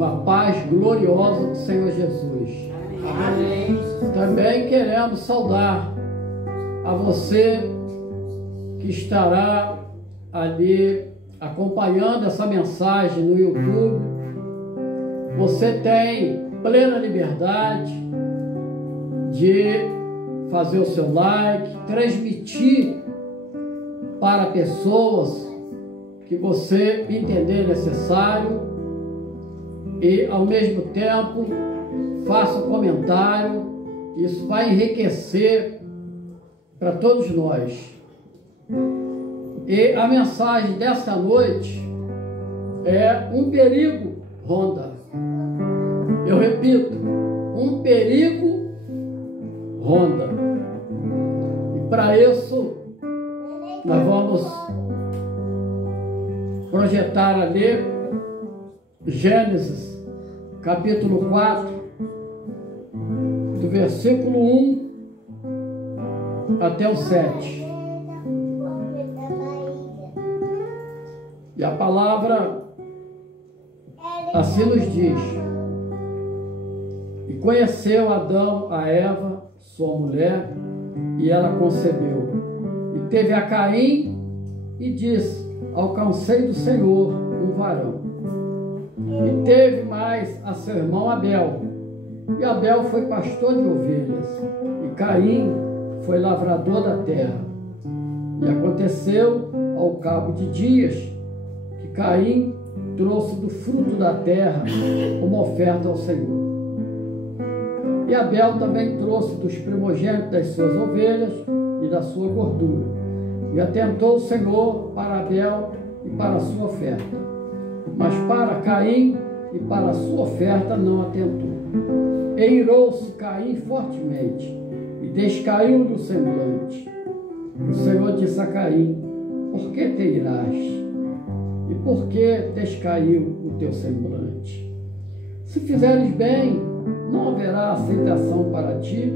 com a paz gloriosa do Senhor Jesus. Amém. Também queremos saudar a você que estará ali acompanhando essa mensagem no YouTube. Você tem plena liberdade de fazer o seu like, transmitir para pessoas que você entender necessário e, ao mesmo tempo, faça um comentário. Isso vai enriquecer para todos nós. E a mensagem desta noite é um perigo ronda. Eu repito, um perigo ronda. E para isso nós vamos projetar ali Gênesis capítulo 4, do versículo 1 até o 7. E a palavra assim nos diz: e conheceu Adão a Eva, sua mulher, e ela concebeu. E teve a Caim e disse: alcancei do Senhor um varão. E teve mais a seu irmão Abel. E Abel foi pastor de ovelhas, e Caim foi lavrador da terra. E aconteceu, ao cabo de dias, que Caim trouxe do fruto da terra uma oferta ao Senhor. E Abel também trouxe dos primogênitos das suas ovelhas e da sua gordura. E atentou o Senhor para Abel e para a sua oferta, mas para Caim e para a sua oferta não atentou. E irou-se Caim fortemente, e descaiu-lhe o semblante. E o Senhor disse a Caim: por que te iraste? E por que descaiu o teu semblante? Se fizeres bem, não haverá aceitação para ti,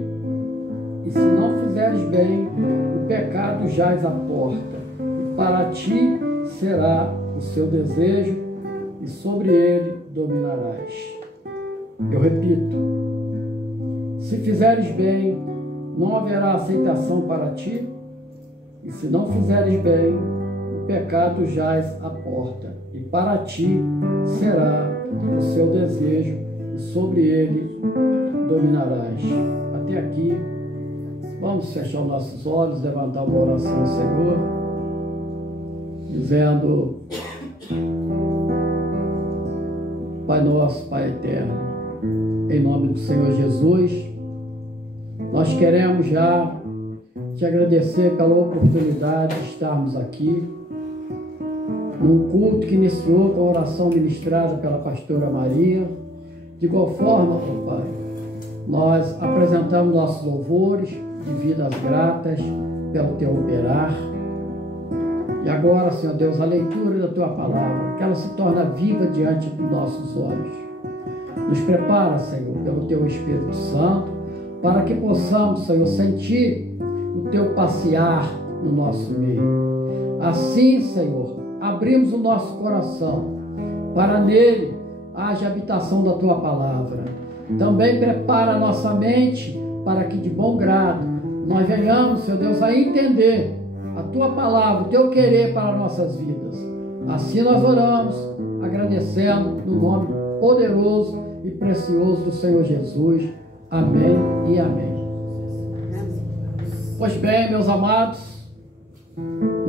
e se não fizeres bem, o pecado jaz à porta, e para ti será o seu desejo, e sobre ele dominarás. Eu repito: se fizeres bem, não haverá aceitação para ti, e se não fizeres bem, o pecado jaz à porta, e para ti será o seu desejo, e sobre ele dominarás. Até aqui, vamos fechar os nossos olhos, levantar uma oração ao Senhor, dizendo: Pai nosso, Pai eterno, em nome do Senhor Jesus, nós queremos já te agradecer pela oportunidade de estarmos aqui, num culto que iniciou com a oração ministrada pela pastora Maria. De igual forma, Pai, nós apresentamos nossos louvores de vidas gratas pelo teu operar. E agora, Senhor Deus, a leitura da tua palavra, que ela se torna viva diante dos nossos olhos. Nos prepara, Senhor, pelo teu Espírito Santo, para que possamos, Senhor, sentir o teu passear no nosso meio. Assim, Senhor, abrimos o nosso coração para nele haja habitação da tua palavra. Também prepara a nossa mente para que de bom grado nós venhamos, Senhor Deus, a entender a tua palavra, o teu querer para nossas vidas. Assim nós oramos, agradecendo no nome poderoso e precioso do Senhor Jesus. Amém e amém. Pois bem, meus amados,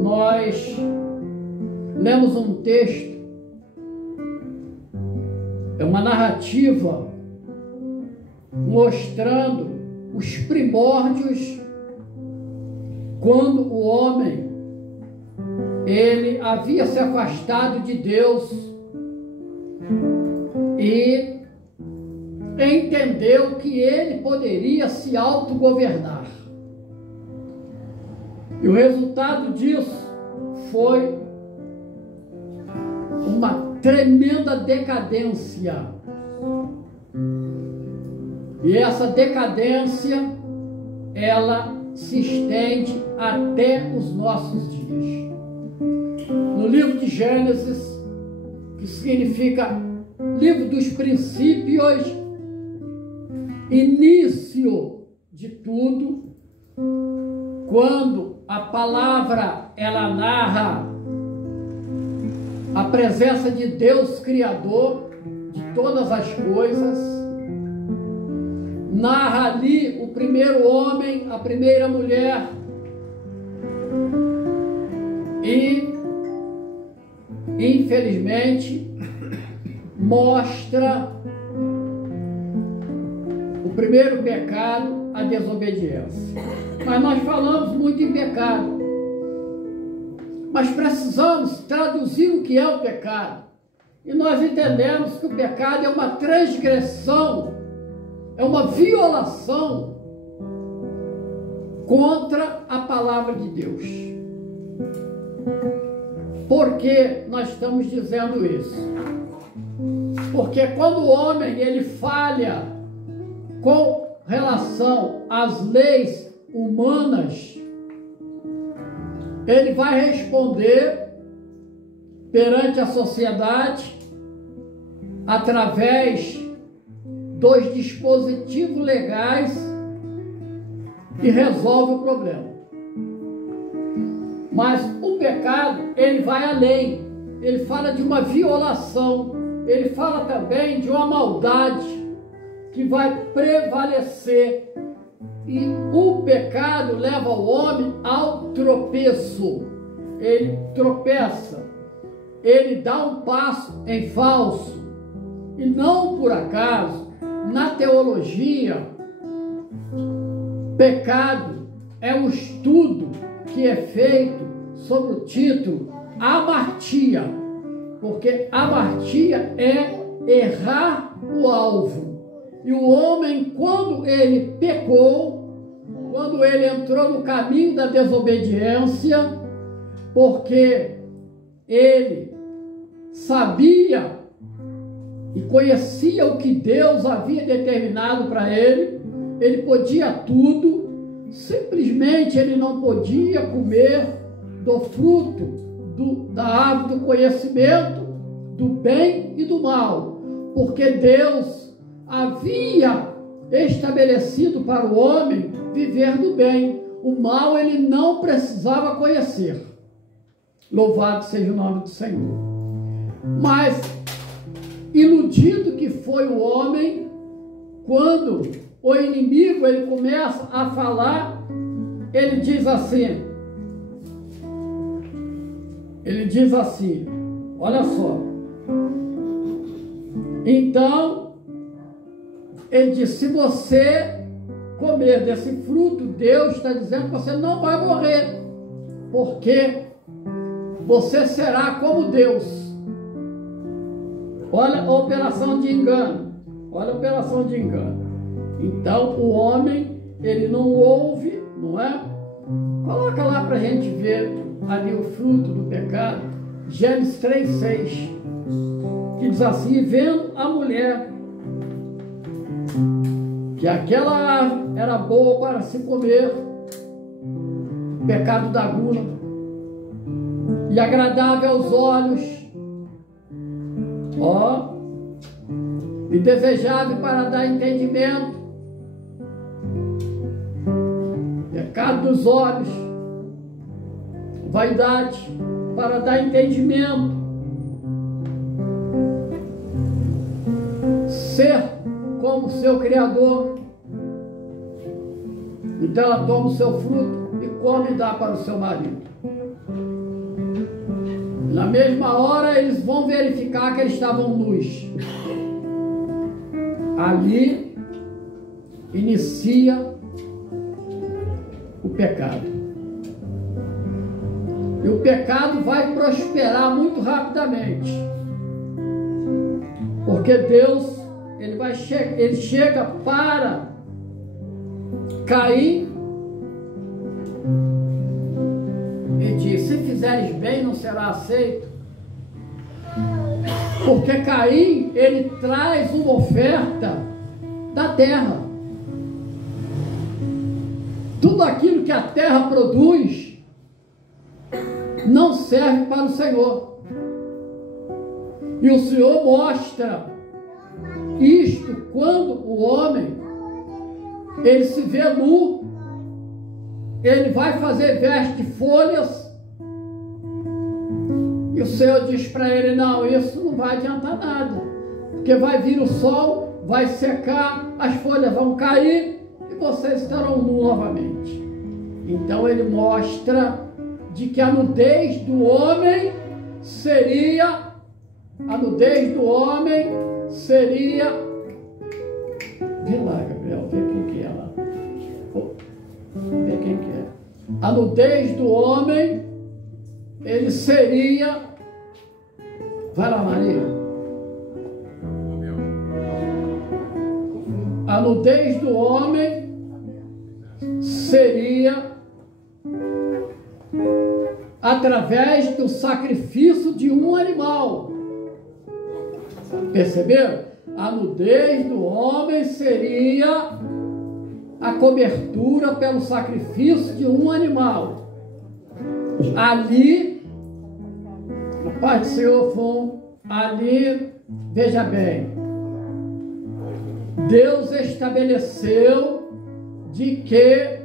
nós lemos um texto, é uma narrativa mostrando os primórdios, quando o homem ele havia se afastado de Deus e entendeu que ele poderia se autogovernar. E o resultado disso foi uma tremenda decadência. E essa decadência, ela se estende até os nossos dias. No livro de Gênesis, que significa livro dos princípios, início de tudo, quando a palavra ela narra a presença de Deus Criador de todas as coisas, narra ali o primeiro homem, a primeira mulher, e infelizmente mostra o primeiro pecado, a desobediência. Mas nós falamos muito em pecado, mas precisamos traduzir o que é o pecado, e nós entendemos que o pecado é uma transgressão, é uma violação contra a palavra de Deus. Por que nós estamos dizendo isso? Porque quando o homem ele falha com relação às leis humanas, ele vai responder perante a sociedade através dos dispositivos legais e resolve o problema. Mas o pecado, ele vai além, ele fala de uma violação, ele fala também de uma maldade que vai prevalecer, e o pecado leva o homem ao tropeço. Ele tropeça, ele dá um passo em falso, e não por acaso, na teologia, pecado é um estudo que é feito sob o título amartia, porque amartia é errar o alvo. E o homem, quando ele pecou, quando ele entrou no caminho da desobediência, porque ele sabia e conhecia o que Deus havia determinado para ele, ele podia tudo, simplesmente ele não podia comer do fruto da árvore do conhecimento do bem e do mal, porque Deus havia estabelecido para o homem viver do bem. O mal ele não precisava conhecer. Louvado seja o nome do Senhor. Mas iludido que foi o homem, quando o inimigo ele começa a falar, ele diz assim, olha só. Então ele diz: se você comer desse fruto, Deus está dizendo que você não vai morrer, porque você será como Deus. Olha a operação de engano. Olha a operação de engano. Então o homem, ele não ouve, não é? Coloca lá para a gente ver ali o fruto do pecado. Gênesis 3:6, que diz assim: vendo a mulher que aquela árvore era boa para se comer, pecado da gula, e agradável aos olhos, e desejável para dar entendimento, pecado dos olhos, vaidade para dar entendimento, ser como seu Criador. Então ela toma o seu fruto e come e dá para o seu marido. Na mesma hora eles vão verificar que eles estavam nus. Ali inicia o pecado. E o pecado vai prosperar muito rapidamente, porque Deus ele chega para Caim e diz: se fizeres bem não será aceito, porque Caim ele traz uma oferta da terra. Tudo aquilo que a terra produz não serve para o Senhor. E o Senhor mostra Isto quando o homem, ele se vê nu, ele vai fazer veste de folhas, e o Senhor diz para ele: não, isso não vai adiantar nada, porque vai vir o sol, vai secar, as folhas vão cair, e vocês estarão nus novamente. Então ele mostra de que a nudez do homem seria, vê lá, Gabriel, vê quem que é lá, vê quem que é. A nudez do homem, ele seria, vai lá, Maria. A nudez do homem seria através do sacrifício de um animal. Perceberam? A nudez do homem seria a cobertura pelo sacrifício de um animal. Ali, a paz do Senhor foi ali, veja bem, Deus estabeleceu de que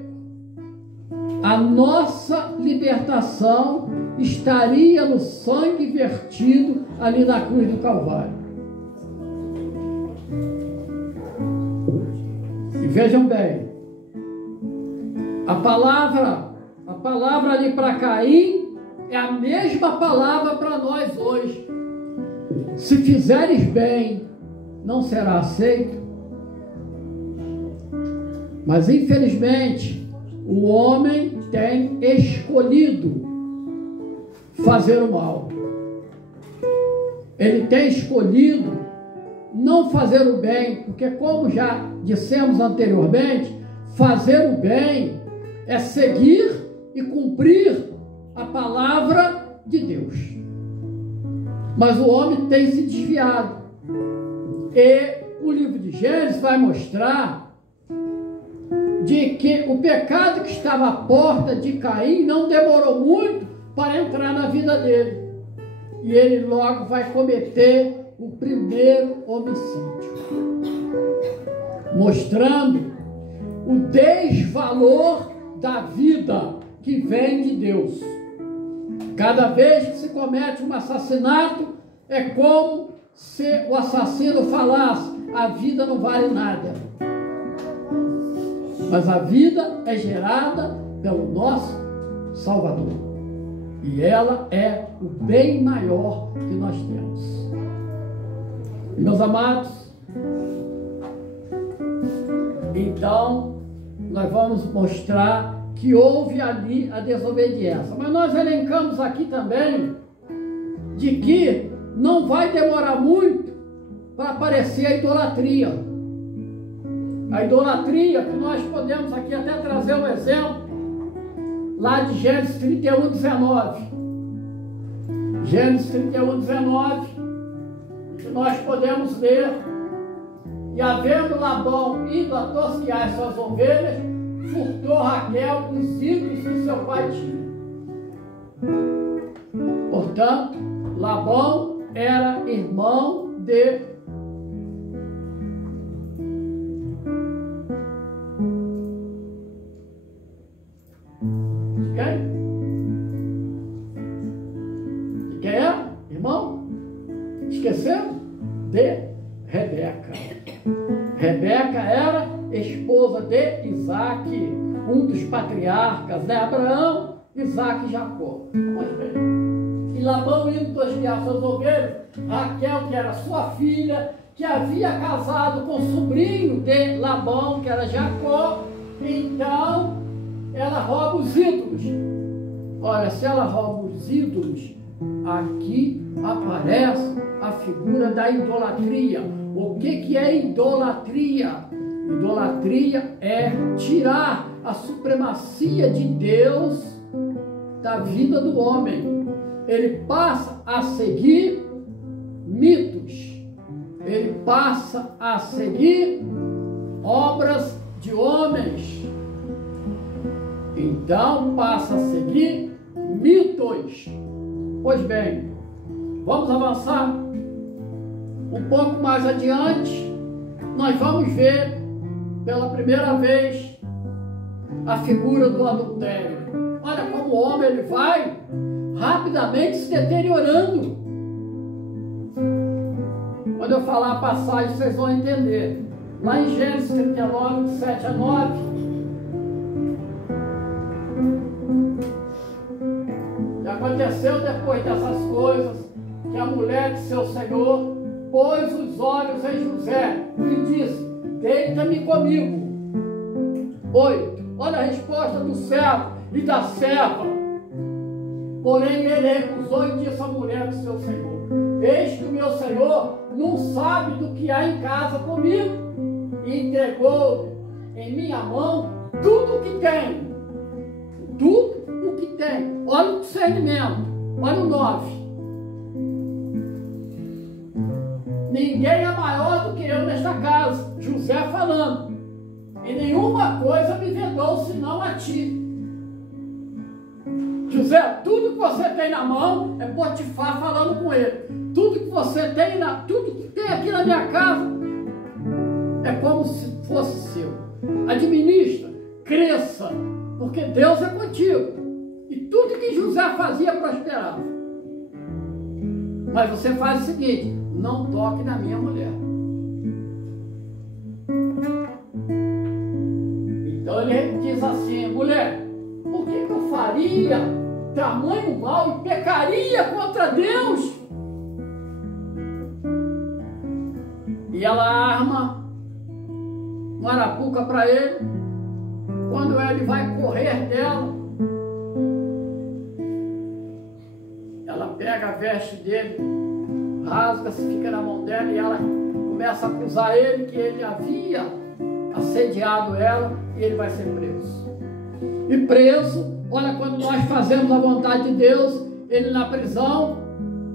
a nossa libertação estaria no sangue vertido ali na cruz do Calvário. E vejam bem, a palavra ali para Caim é a mesma palavra para nós hoje. Se fizeres bem, não será aceito. Mas infelizmente, o homem tem escolhido fazer o mal. Ele tem escolhido não fazer o bem, porque, como já dissemos anteriormente, fazer o bem é seguir e cumprir a palavra de Deus. Mas o homem tem se desviado. E o livro de Gênesis vai mostrar de que o pecado que estava à porta de Caim não demorou muito para entrar na vida dele. E ele logo vai cometer o primeiro homicídio, mostrando o desvalor da vida que vem de Deus. Cada vez que se comete um assassinato, é como se o assassino falasse: a vida não vale nada. Mas a vida é gerada pelo nosso Salvador. E ela é o bem maior que nós temos. E, meus amados, então, nós vamos mostrar que houve ali a desobediência. Mas nós elencamos aqui também de que não vai demorar muito para aparecer a idolatria. A idolatria, que nós podemos aqui até trazer um exemplo, lá de Gênesis 31, 19. Gênesis 31, 19, que nós podemos ler: e havendo Labão ido a tosquear suas ovelhas, furtou Raquel os ídolos que seu pai tinha. Portanto, Labão era irmão de quem? De quem é? Irmão? Esqueceram? De Rebeca. Rebeca era esposa de Isaac, um dos patriarcas, né? Abraão, Isaac e Jacó. Pois bem. E Labão indo tosquear suas ovelhas, Raquel, que era sua filha, que havia casado com o sobrinho de Labão, que era Jacó, então ela rouba os ídolos. Olha, se ela rouba os ídolos, aqui aparece a figura da idolatria. O que é idolatria? Idolatria é tirar a supremacia de Deus da vida do homem. Ele passa a seguir mitos. Ele passa a seguir obras de homens. Então passa a seguir mitos. Pois bem, vamos avançar. Um pouco mais adiante, nós vamos ver pela primeira vez a figura do adultério. Olha como o homem ele vai rapidamente se deteriorando. Quando eu falar a passagem, vocês vão entender. Lá em Gênesis 39, de 7 a 9. E aconteceu depois dessas coisas que a mulher de seu senhor pôs os olhos em José e disse: deita-me comigo. 8. Olha a resposta do servo e da serva. Porém ele recusou e disse à mulher do seu senhor: eis que o meu senhor não sabe do que há em casa comigo. E entregou em minha mão tudo o que tem. Tudo o que tem. Olha o discernimento. Olha o 9. Ninguém é maior do que eu nesta casa. José falando. E nenhuma coisa me vedou senão a ti. José, tudo que você tem na mão é Potifar falando com ele. Tudo que você tem, tudo que tem aqui na minha casa é como se fosse seu. Administra, cresça, porque Deus é contigo. E tudo que José fazia prosperava. Mas você faz o seguinte: não toque na minha mulher. Então ele diz assim: mulher, por que eu faria tamanho mal e pecaria contra Deus? E ela arma uma arapuca para ele. Quando ele vai correr dela, ela pega a veste dele, rasga-se, fica na mão dela, e ela começa a acusar ele que ele havia assediado ela, e ele vai ser preso. E preso, olha, quando nós fazemos a vontade de Deus, ele na prisão,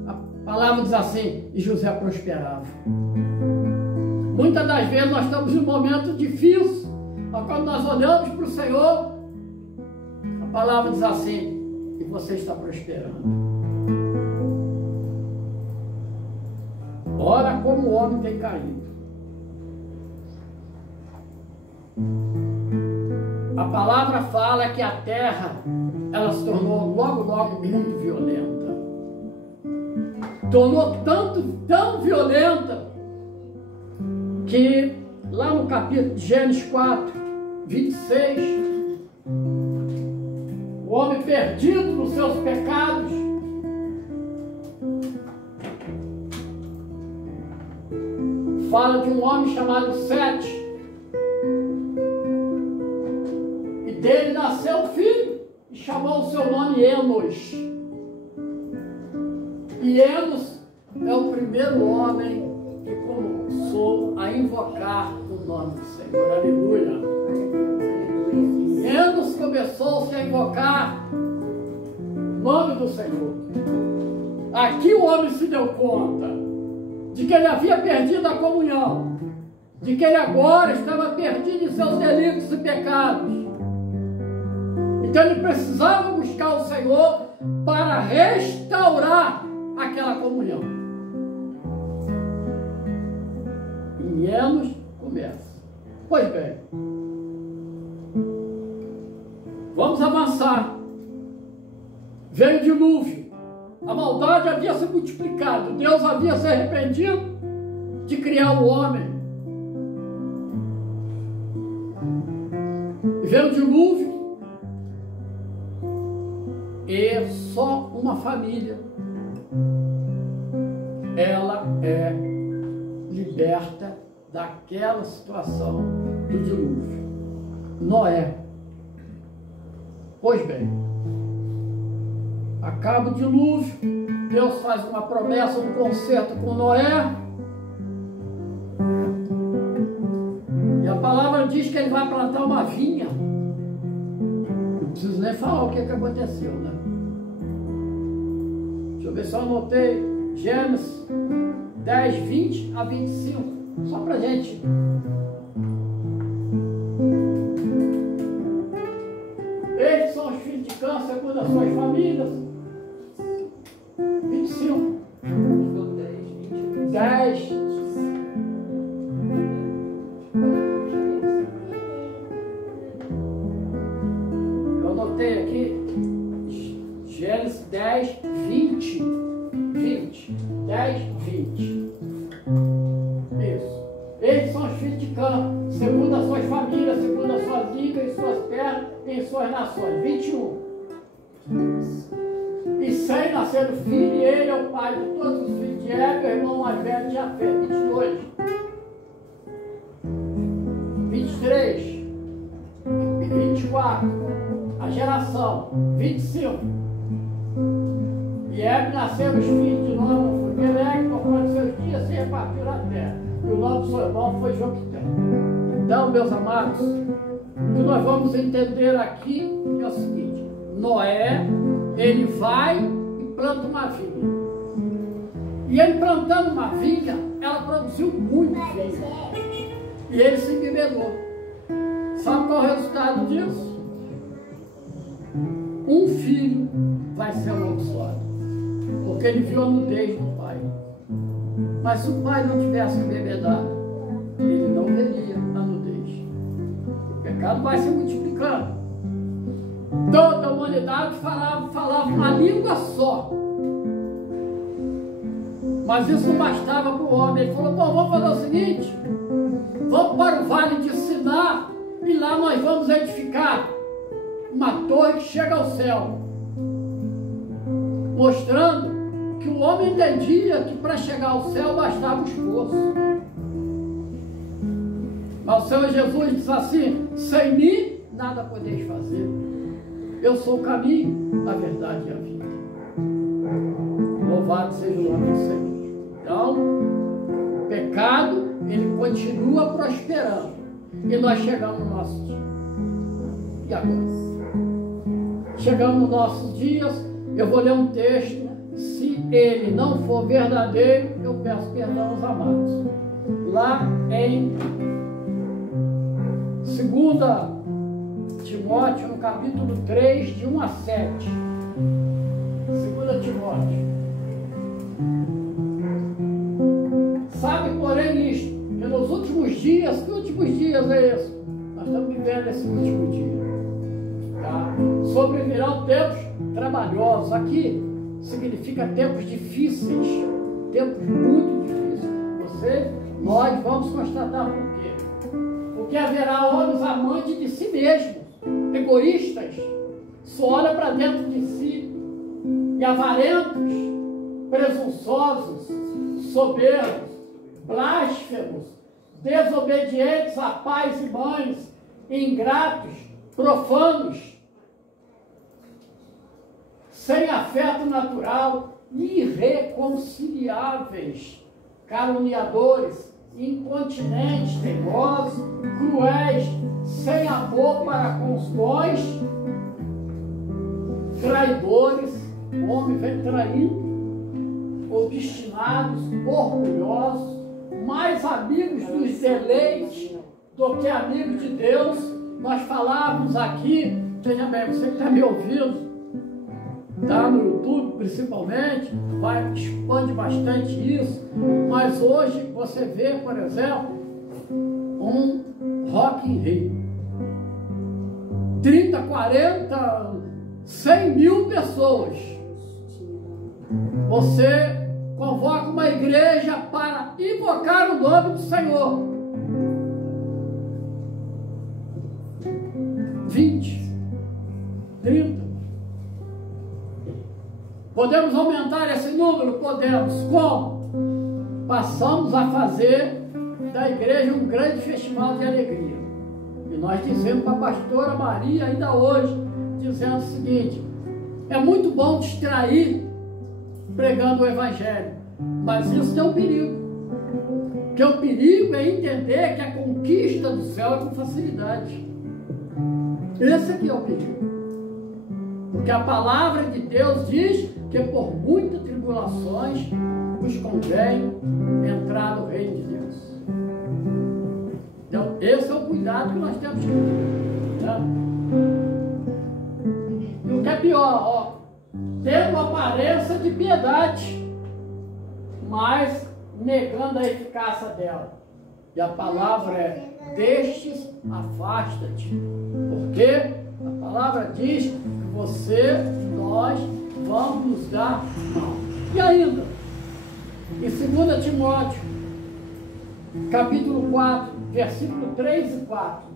a palavra diz assim: e José prosperava. Muitas das vezes nós estamos em um momento difícil, mas quando nós olhamos para o Senhor, a palavra diz assim: e você está prosperando. Olha como o homem tem caído. A palavra fala que a terra, ela se tornou logo muito violenta. Tornou tão violenta, que lá no capítulo de Gênesis 4, 26, o homem perdido nos seus pecados, fala de um homem chamado Sete, e dele nasceu um filho, e chamou o seu nome Enos. E Enos é o primeiro homem que começou a invocar o nome do Senhor. Aleluia. Enos começou a invocar o nome do Senhor. Aqui o homem se deu conta de que ele havia perdido a comunhão, de que ele agora estava perdido em seus delitos e pecados. Então ele precisava buscar o Senhor para restaurar aquela comunhão. E Enos começa. Pois bem, vamos avançar. Veio o dilúvio. A maldade havia se multiplicado. Deus havia se arrependido de criar o homem. E veio o dilúvio. E só uma família, ela é liberta daquela situação do dilúvio. Noé. Pois bem, acaba o dilúvio, Deus faz uma promessa, um concerto com Noé, e a palavra diz que ele vai plantar uma vinha. Não preciso nem falar o que aconteceu, né? Deixa eu ver se eu anotei. Gênesis 10, 20 a 25. Só pra gente. Estes são os filhos de Cã, segundo as suas famílias. 25. 10, filhos de Cã, segundo as suas famílias, segundo as suas línguas, em suas terras e em suas nações. 21. E Sem nasceram filho, e ele é o pai de todos os filhos de Heber, o irmão mais velho de Jafé. 22. 23. E 24. A geração. 25. E Heber nasceram os filhos de Noé, Peleg, conforme seus dias se repartiram a terra. E o nome do seu irmão foi Joquité. Então, meus amados, o que nós vamos entender aqui é o seguinte: Noé, ele vai e planta uma vinha. E ele plantando uma vinha, ela produziu muito vinho. E ele se embebedou. Sabe qual é o resultado disso? Um filho vai ser amaldiçoado, porque ele viu a nudez do pai. Mas se o pai não tivesse embebedado, ele não veria a nudez. O pecado vai se multiplicando. Toda a humanidade falava uma língua só. Mas isso não bastava para o homem. Ele falou: bom, vamos fazer o seguinte, vamos para o vale de Siná, e lá nós vamos edificar uma torre que chega ao céu, mostrando que o homem entendia que para chegar ao céu bastava o esforço. Mas o Senhor Jesus diz assim: sem mim nada podeis fazer. Eu sou o caminho, a verdade e a vida. Louvado seja o nome do Senhor. Então, o pecado, ele continua prosperando. E nós chegamos no nosso dia. E agora? Chegamos nos nossos dias, eu vou ler um texto. Se ele não for verdadeiro, eu peço perdão aos amados. Lá em 2 Timóteo, no capítulo 3, de 1 a 7. 2 Timóteo. Sabe, porém, isto, que nos últimos dias, que últimos dias é esse? Nós estamos vivendo esse último dia. Tá? Sobrevirão tempos trabalhosos. Aqui significa tempos difíceis, tempos muito difíceis. Nós vamos constatar por quê? Porque haverá homens amantes de si mesmos, egoístas, só olha para dentro de si, e avarentos, presunçosos, soberbos, blasfemos, desobedientes a pais e mães, ingratos, profanos, sem afeto natural, irreconciliáveis, caluniadores, incontinentes, teimosos, cruéis, sem amor para com os bons, traidores, o homem vem traindo, obstinados, orgulhosos, mais amigos dos deleites do que amigos de Deus. Nós falávamos aqui, veja bem, você que está me ouvindo, está no YouTube principalmente, expande bastante isso, mas hoje você vê, por exemplo, um Rock in Rio, 30, 40, 100 mil pessoas. Você convoca uma igreja para invocar o nome do Senhor. 20, 30. Podemos aumentar esse número? Podemos. Como? Passamos a fazer da igreja um grande festival de alegria. E nós dizemos para a pastora Maria, ainda hoje, dizendo o seguinte: é muito bom distrair pregando o evangelho, mas isso tem um perigo. Porque o perigo é entender que a conquista do céu é com facilidade. Esse aqui é o perigo. Porque a palavra de Deus diz que por muitas tribulações nos convém entrar no reino de Deus. Então, esse é o cuidado que nós temos que ter. Né? E o que é pior, tendo aparência de piedade, mas negando a eficácia dela. E a palavra é: destes, afasta-te. Porque a palavra diz que nós vamos nos dar mal. E ainda, em 2 Timóteo, capítulo 4, versículo 3 e 4.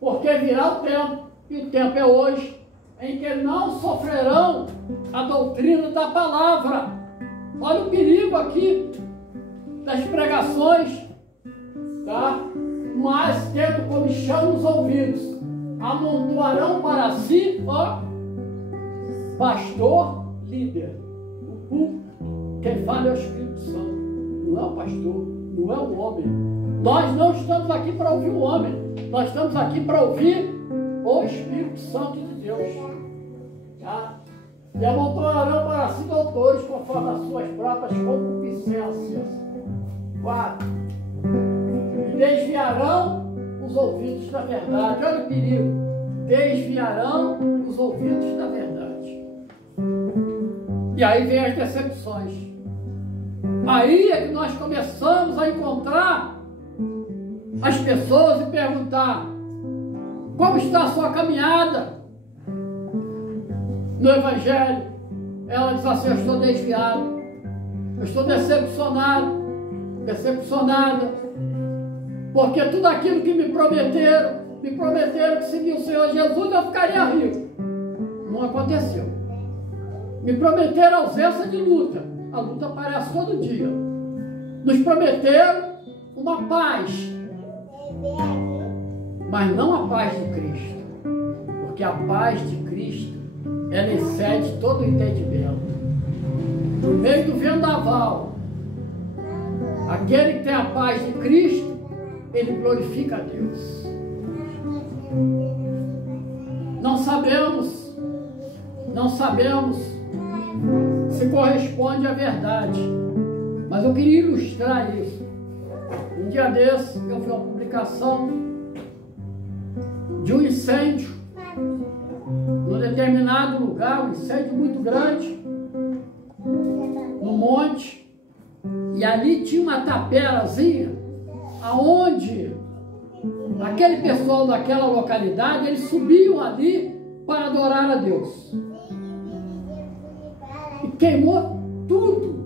Porque virá o tempo, e o tempo é hoje, em que não sofrerão a doutrina da palavra. Olha o perigo aqui das pregações, tá? Mas tendo comichão nos ouvidos, amontoarão para si, ó, pastor, líder. O púlpito, quem fala é o Espírito Santo, não é o pastor, não é o homem. Nós não estamos aqui para ouvir o homem, nós estamos aqui para ouvir o Espírito Santo de Deus. Tá? E amontoarão para si doutores conforme as suas próprias concupiscências. 4. E desviarão os ouvidos da verdade. Olha o perigo. Desviarão os ouvidos da verdade. E aí vem as decepções. Aí é que nós começamos a encontrar as pessoas e perguntar: como está a sua caminhada no Evangelho? Ela diz assim: eu estou desviado, eu estou decepcionado, decepcionada, porque tudo aquilo que me prometeram que seguir o Senhor Jesus eu ficaria rico. Não aconteceu. Me prometeram ausência de luta. A luta aparece todo dia. Nos prometeram uma paz, mas não a paz de Cristo, porque a paz de Cristo, ela excede todo o entendimento. No meio do vendaval, aquele que tem a paz de Cristo, ele glorifica a Deus. Não sabemos se corresponde à verdade, mas eu queria ilustrar isso. Um dia desse, eu vi uma publicação de um incêndio num determinado lugar, um incêndio muito grande, no monte, e ali tinha uma taperazinha, aonde aquele pessoal daquela localidade, eles subiam ali para adorar a Deus. E queimou tudo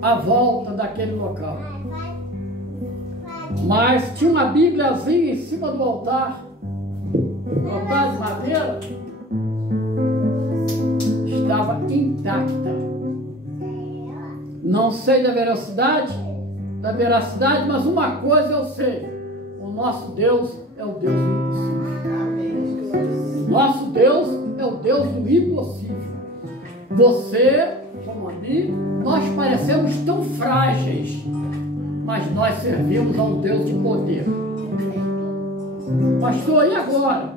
à volta daquele local. Mas tinha uma Bíbliazinha em cima do altar, o altar de madeira, estava intacta. Não sei da veracidade, mas uma coisa eu sei: o nosso Deus é o Deus do impossível. Nosso Deus é o Deus do impossível. Você, como a mim, nós parecemos tão frágeis, mas nós servimos a um Deus de poder. Pastor, e agora?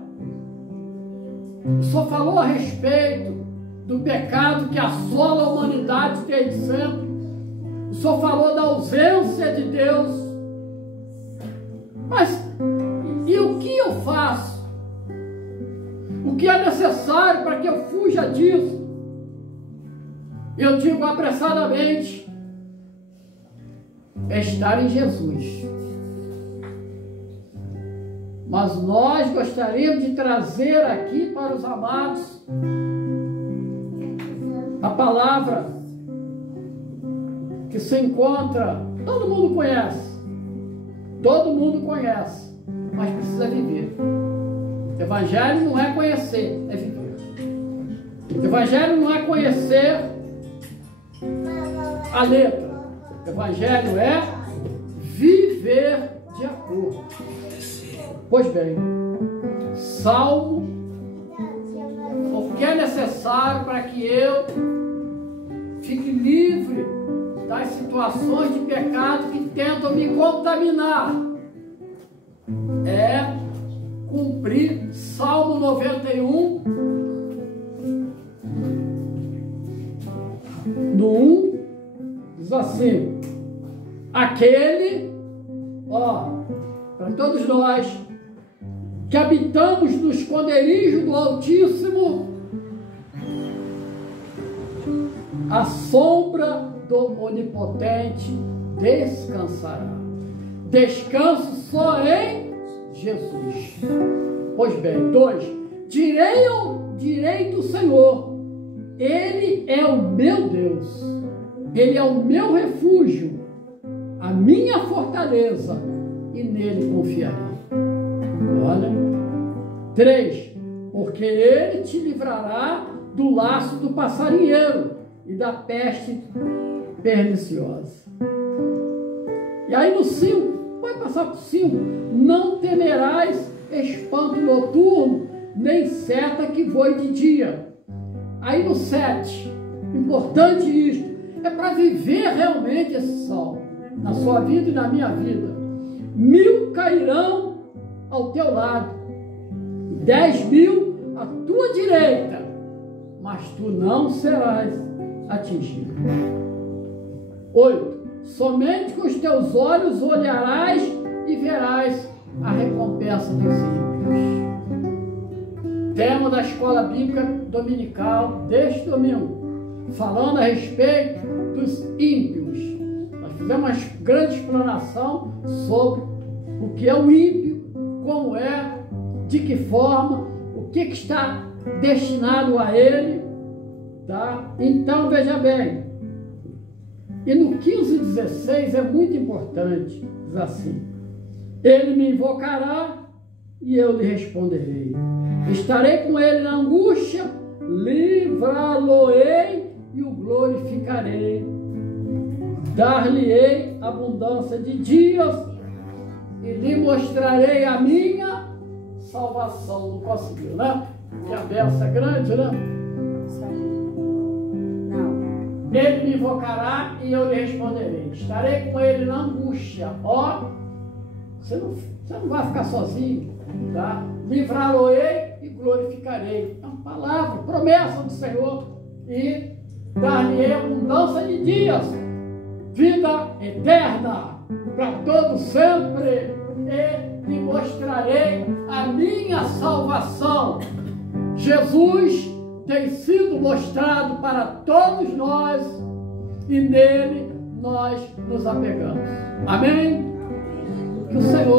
O senhor falou a respeito do pecado que assola a humanidade desde sempre. O senhor falou da ausência de Deus. Mas e o que eu faço? O que é necessário para que eu fuja disso? Eu digo apressadamente: é estar em Jesus. Mas nós gostaríamos de trazer aqui para os amados a palavra que se encontra, todo mundo conhece, mas precisa viver. Evangelho não é conhecer, é viver. Evangelho não é conhecer a letra. Evangelho é viver de acordo. Pois bem, Salmo, o que é necessário para que eu fique livre das situações de pecado que tentam me contaminar, é cumprir Salmo 91, no 1, diz assim: aquele, para todos nós que habitamos no esconderijo do Altíssimo, a sombra do Onipotente descansará. Descanso só em Jesus. Pois bem, 2. Direi do Senhor, Ele é o meu Deus, Ele é o meu refúgio, a minha fortaleza, e nele confiarei. Olha. 3. Porque Ele te livrará do laço do passarinheiro e da peste perniciosa. E aí no 5, pode passar por 5, não temerás espanto noturno, nem seta que voe de dia. Aí no 7, importante isto, é para viver realmente esse salmo, na sua vida e na minha vida. 1000 cairão ao teu lado, 10.000 à tua direita, mas tu não serás atingido. 8. Somente com os teus olhos olharás e verás a recompensa dos ímpios. Tema da escola bíblica dominical deste domingo, falando a respeito dos ímpios. Nós fizemos uma grande explanação sobre o que é o ímpio, como é, de que forma, o que está destinado a ele, tá? Então veja bem, e no 15:16 é muito importante, diz assim: ele me invocará e eu lhe responderei, estarei com ele na angústia, livrá-lo-ei e o glorificarei, dar-lhe-ei abundância de dias e lhe mostrarei a minha salvação. Não conseguiu, né? Que a benção é grande, né? Ele me invocará e eu lhe responderei, estarei com ele na angústia. Ó, você não vai ficar sozinho, tá? Livrá-lo-ei e glorificarei. É uma palavra, promessa do Senhor. E dar-lhe abundância de dias, vida eterna para todo sempre, e lhe mostrarei a minha salvação. Jesus tem sido mostrado para todos nós e nele nós nos apegamos. Amém? Que o Senhor